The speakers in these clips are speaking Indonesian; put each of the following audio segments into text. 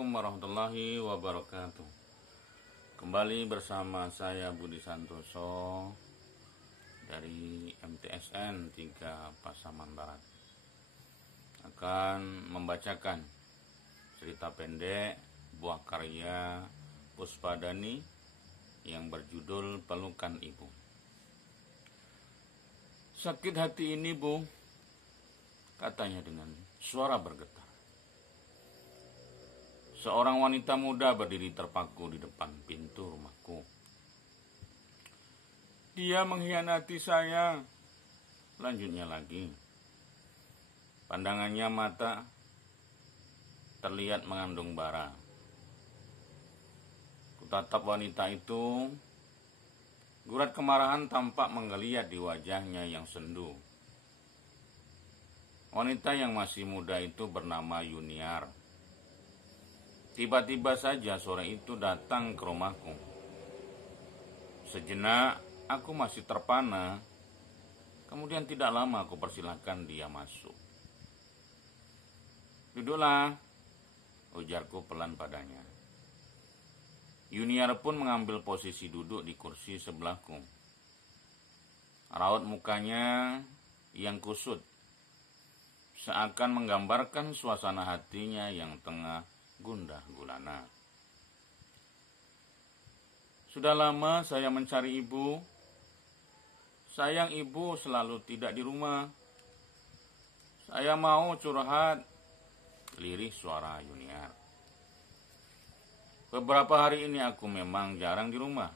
Assalamualaikum warahmatullahi wabarakatuh. Kembali bersama saya Budi Santoso dari MTSN 3 Pasaman Barat. Akan membacakan cerita pendek buah karya Puspadani yang berjudul Pelukan Ibu. Sakit hati ini, Bu, katanya dengan suara bergetar. Seorang wanita muda berdiri terpaku di depan pintu rumahku. Dia mengkhianati saya, lanjutnya lagi. Pandangannya mata terlihat mengandung bara. Kutatap wanita itu, gurat kemarahan tampak menggeliat di wajahnya yang sendu. Wanita yang masih muda itu bernama Yuniar. Tiba-tiba saja sore itu datang ke rumahku. Sejenak aku masih terpana, kemudian tidak lama aku persilahkan dia masuk. Duduklah, ujarku pelan padanya. Yuniar pun mengambil posisi duduk di kursi sebelahku. Raut mukanya yang kusut seakan menggambarkan suasana hatinya yang tengah gundah gulana. Sudah lama saya mencari ibu. Sayang, ibu selalu tidak di rumah. Saya mau curhat, lirih suara Yuniar. Beberapa hari ini aku memang jarang di rumah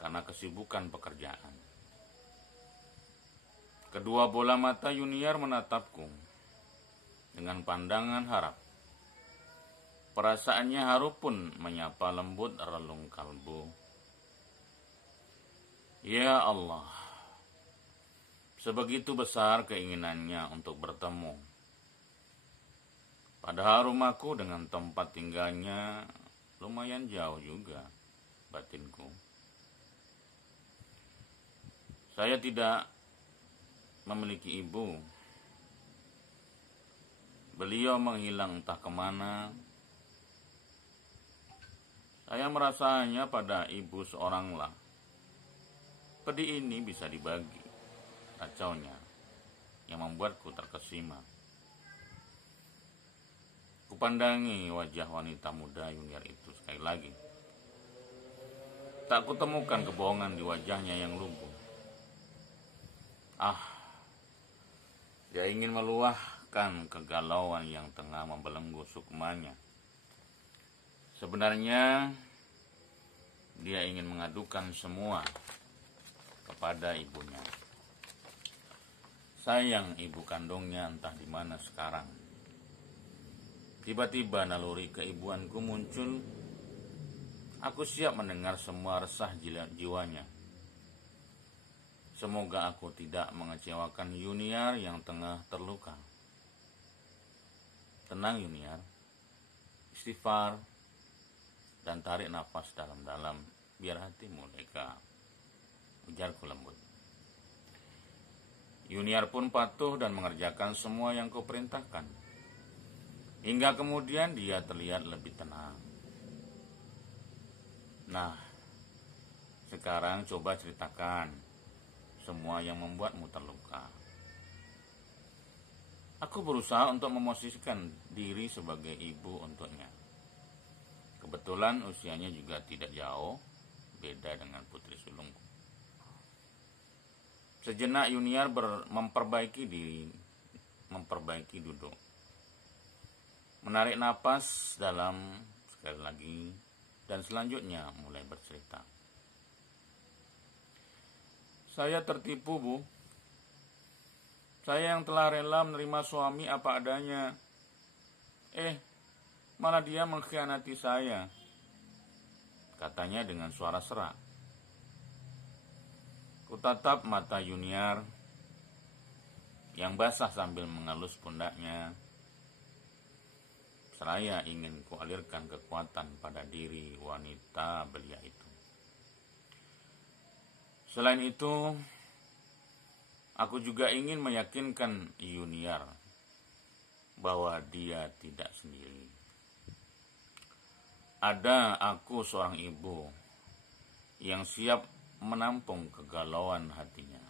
karena kesibukan pekerjaan. Kedua bola mata Yuniar menatapku dengan pandangan harap. Perasaannya haru pun menyapa lembut relung kalbu. Ya Allah, sebegitu besar keinginannya untuk bertemu. Padahal rumahku dengan tempat tinggalnya lumayan jauh juga, batinku. Saya tidak memiliki ibu. Beliau menghilang entah kemana. Saya merasa hanya pada ibu seoranglah. Pedih ini bisa dibagi, kacaunya, yang membuatku terkesima. Kupandangi wajah wanita muda Yuniar itu sekali lagi. Tak kutemukan kebohongan di wajahnya yang lugu. Dia ingin meluahkan kegalauan yang tengah membelenggu sukmanya. Sebenarnya dia ingin mengadukan semua kepada ibunya. Sayang, ibu kandungnya entah di mana sekarang. Tiba-tiba naluri keibuanku muncul. Aku siap mendengar semua resah jiwanya. Semoga aku tidak mengecewakan Yuniar yang tengah terluka. Tenang, Yuniar. Istighfar dan tarik nafas dalam-dalam biar hatimu lega, ujarku lembut. Yuniar pun patuh dan mengerjakan semua yang kuperintahkan. Hingga kemudian dia terlihat lebih tenang. Nah, sekarang coba ceritakan semua yang membuatmu terluka. Aku berusaha untuk memosisikan diri sebagai ibu untuknya. Kebetulan usianya juga tidak jauh, beda dengan putri sulungku. Sejenak Yuniar memperbaiki duduk. Menarik napas dalam sekali lagi dan selanjutnya mulai bercerita. Saya tertipu, Bu. Saya yang telah rela menerima suami apa adanya. Malah dia mengkhianati saya, katanya dengan suara serak. Kutatap mata Yuniar yang basah sambil mengelus pundaknya. Seraya ingin kualirkan kekuatan pada diri wanita belia itu. Selain itu, aku juga ingin meyakinkan Yuniar bahwa dia tidak sendiri. Ada aku seorang ibu yang siap menampung kegalauan hatinya.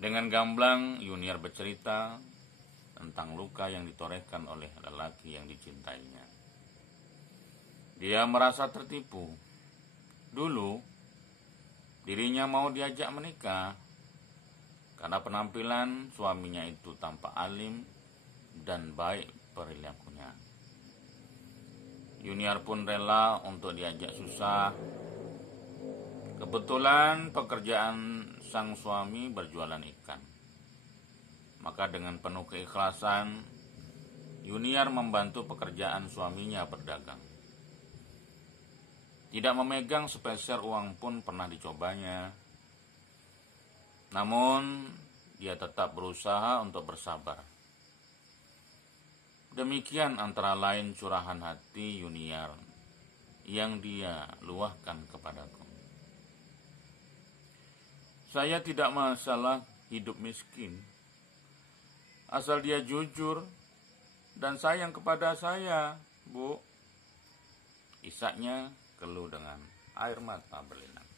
Dengan gamblang, Yuniar bercerita tentang luka yang ditorehkan oleh lelaki yang dicintainya. Dia merasa tertipu. Dulu, dirinya mau diajak menikah karena penampilan suaminya itu tampak alim dan baik perilakunya. Yuniar pun rela untuk diajak susah. Kebetulan pekerjaan sang suami berjualan ikan. Maka dengan penuh keikhlasan, Yuniar membantu pekerjaan suaminya berdagang. Tidak memegang sepeser uang pun pernah dicobanya. Namun, dia tetap berusaha untuk bersabar. Demikian antara lain curahan hati Yuniar yang dia luahkan kepadaku. Saya tidak masalah hidup miskin, asal dia jujur dan sayang kepada saya, Bu. Isaknya keluh dengan air mata berlinang.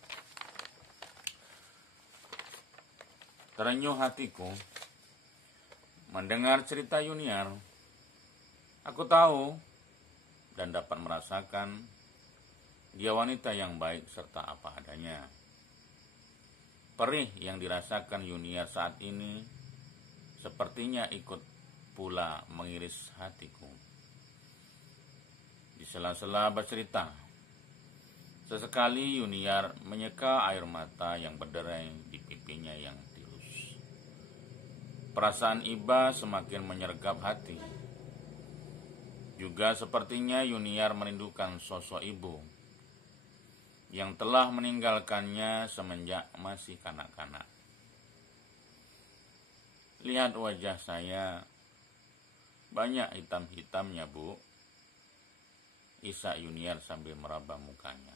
Terenyuh hatiku mendengar cerita Yuniar. Aku tahu dan dapat merasakan dia wanita yang baik serta apa adanya. Perih yang dirasakan Yuniar saat ini sepertinya ikut pula mengiris hatiku. Di sela-sela bercerita, sesekali Yuniar menyeka air mata yang berderai di pipinya yang tirus. Perasaan iba semakin menyergap hati. Juga sepertinya Yuniar merindukan sosok ibu yang telah meninggalkannya semenjak masih kanak-kanak. Lihat wajah saya, banyak hitam-hitamnya, Bu. Isak Yuniar sambil meraba mukanya.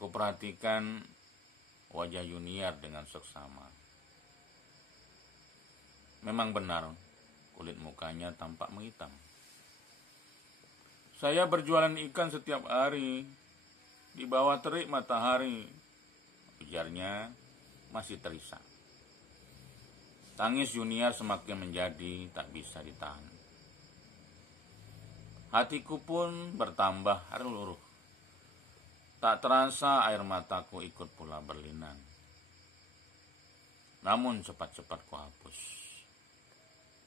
Kuperhatikan wajah Yuniar dengan seksama. Memang benar, kulit mukanya tampak menghitam. Saya berjualan ikan setiap hari di bawah terik matahari, ujarnya masih terisak. Tangis Yuniar semakin menjadi tak bisa ditahan. Hatiku pun bertambah haru-luruh. Tak terasa air mataku ikut pula berlinang. Namun cepat-cepat kuhapus.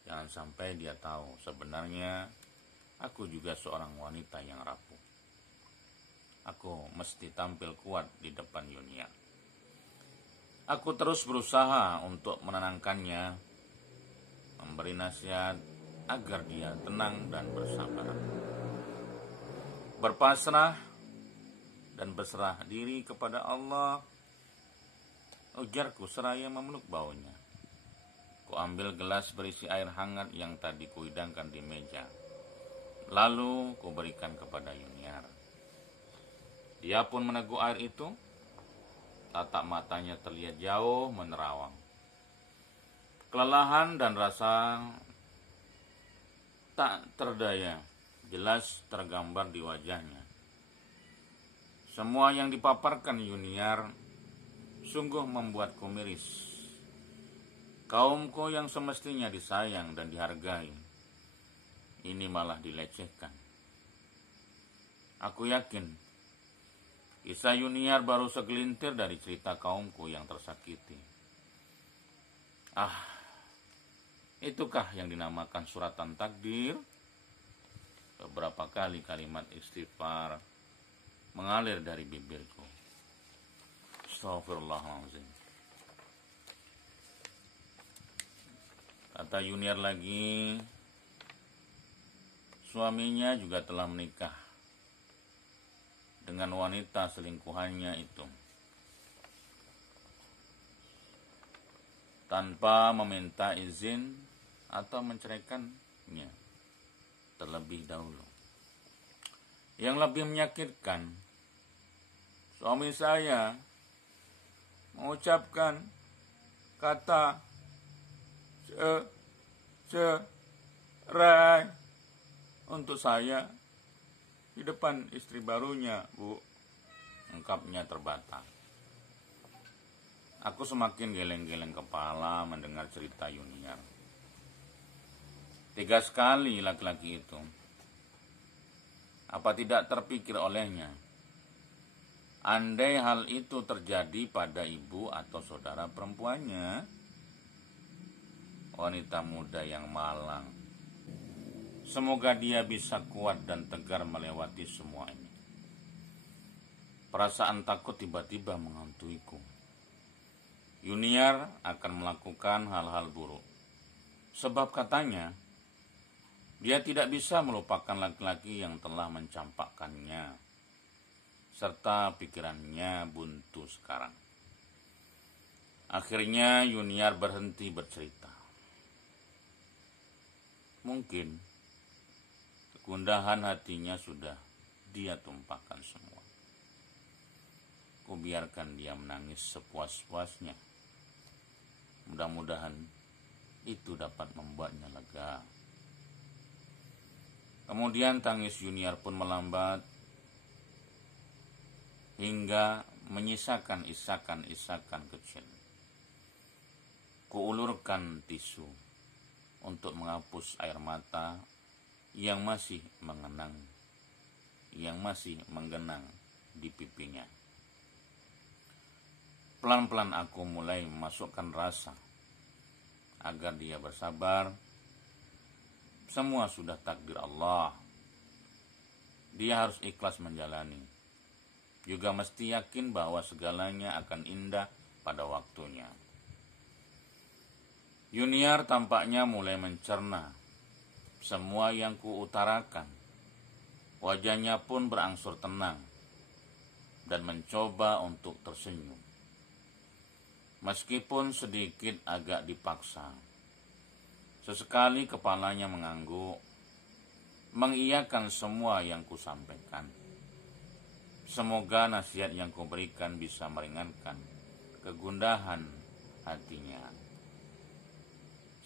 Jangan sampai dia tahu sebenarnya aku juga seorang wanita yang rapuh. Aku mesti tampil kuat di depan Yuniar. Aku terus berusaha untuk menenangkannya, memberi nasihat agar dia tenang dan bersabar. Berpasrah dan berserah diri kepada Allah, ujarku seraya memeluk baunya. Ku ambil gelas berisi air hangat yang tadi kuhidangkan di meja. Lalu ku berikan kepada Yuniar. Dia pun meneguk air itu. Tatap matanya terlihat jauh menerawang. Kelelahan dan rasa tak terdaya jelas tergambar di wajahnya. Semua yang dipaparkan Yuniar sungguh membuatku miris. Kaumku yang semestinya disayang dan dihargai, ini malah dilecehkan. Aku yakin kisah Yuniar baru segelintir dari cerita kaumku yang tersakiti. Itukah yang dinamakan suratan takdir? Beberapa kali kalimat istighfar mengalir dari bibirku. Astagfirullahaladzim. Kata Yuniar lagi, suaminya juga telah menikah dengan wanita selingkuhannya itu, tanpa meminta izin atau menceraikannya terlebih dahulu. Yang lebih menyakitkan, suami saya mengucapkan kata cerai Untuk saya, di depan istri barunya, Bu, ungkapnya terbata. Aku semakin geleng-geleng kepala mendengar cerita Yuniar. Tega sekali laki-laki itu. Apa tidak terpikir olehnya, andai hal itu terjadi pada ibu atau saudara perempuannya, wanita muda yang malang. Semoga dia bisa kuat dan tegar melewati semua ini. Perasaan takut tiba-tiba menghantuiku. Yuniar akan melakukan hal-hal buruk. Sebab katanya, dia tidak bisa melupakan laki-laki yang telah mencampakkannya, serta pikirannya buntu sekarang. Akhirnya Yuniar berhenti bercerita. Mungkin kegundahan hatinya sudah dia tumpahkan semua. Kubiarkan dia menangis sepuas-puasnya. Mudah-mudahan itu dapat membuatnya lega. Kemudian tangis Yuniar pun melambat hingga menyisakan isakan-isakan kecil. Kuulurkan tisu untuk menghapus air mata yang masih menggenang di pipinya. Pelan-pelan aku mulai memasukkan rasa agar dia bersabar. Semua sudah takdir Allah. Dia harus ikhlas menjalani. Juga mesti yakin bahwa segalanya akan indah pada waktunya. Yuniar tampaknya mulai mencerna semua yang kuutarakan. Wajahnya pun berangsur tenang dan mencoba untuk tersenyum. Meskipun sedikit agak dipaksa. Sesekali kepalanya mengangguk, mengiyakan semua yang kusampaikan. Semoga nasihat yang kuberikan bisa meringankan kegundahan hatinya.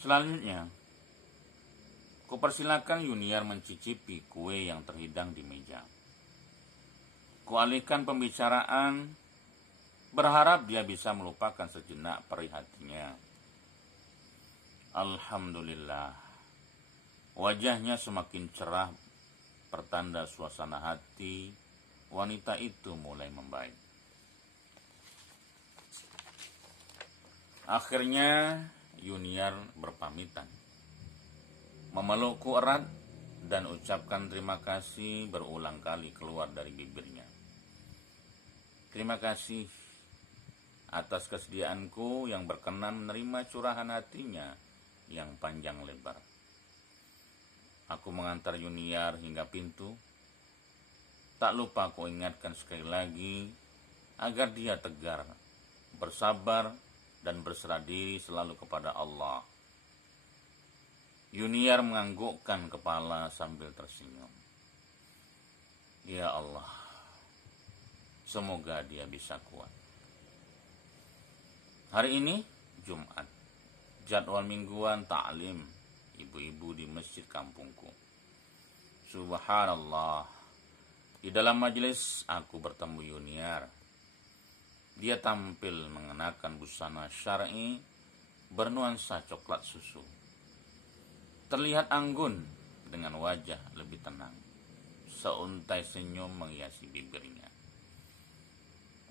Selanjutnya, kupersilakan Yuniar mencicipi kue yang terhidang di meja. Kualihkan pembicaraan, berharap dia bisa melupakan sejenak perih hatinya. Alhamdulillah, wajahnya semakin cerah, pertanda suasana hati wanita itu mulai membaik. Akhirnya Yuniar berpamitan, memelukku erat dan ucapkan terima kasih berulang kali keluar dari bibirnya. Terima kasih atas kesediaanku yang berkenan menerima curahan hatinya yang panjang lebar. Aku mengantar Yuniar hingga pintu. Tak lupa aku ingatkan sekali lagi agar dia tegar, bersabar, dan berserah diri selalu kepada Allah. Yuniar menganggukkan kepala sambil tersenyum. Ya Allah, semoga dia bisa kuat. Hari ini Jumat. Jadwal mingguan ta'lim ibu-ibu di masjid kampungku. Subhanallah. Di dalam majelis aku bertemu Yuniar. Dia tampil mengenakan busana syar'i bernuansa coklat susu. Terlihat anggun dengan wajah lebih tenang. Seuntai senyum menghiasi bibirnya.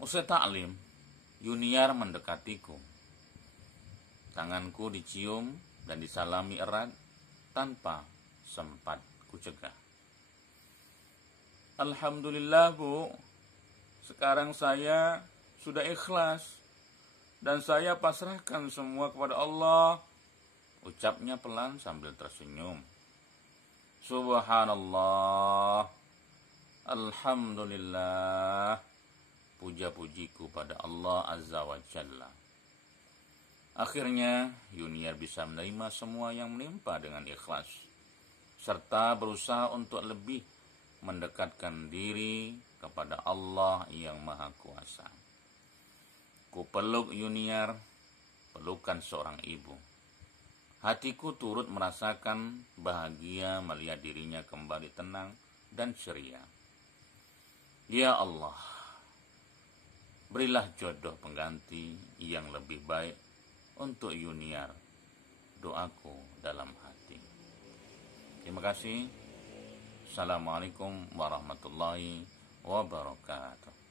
Usai ta'lim, Yuniar mendekatiku. Tanganku dicium dan disalami erat tanpa sempat kucegah. Alhamdulillah, Bu. Sekarang saya sudah ikhlas dan saya pasrahkan semua kepada Allah. Ucapnya pelan sambil tersenyum. Subhanallah. Alhamdulillah. Puja-pujiku pada Allah Azza wa Jalla. Akhirnya Yuniar bisa menerima semua yang menimpa dengan ikhlas, serta berusaha untuk lebih mendekatkan diri kepada Allah yang Maha Kuasa. Ku peluk Yuniar, pelukan seorang ibu. Hatiku turut merasakan bahagia melihat dirinya kembali tenang dan ceria. Ya Allah, berilah jodoh pengganti yang lebih baik untuk Yuniar, doaku dalam hati. Terima kasih. Assalamualaikum warahmatullahi wabarakatuh.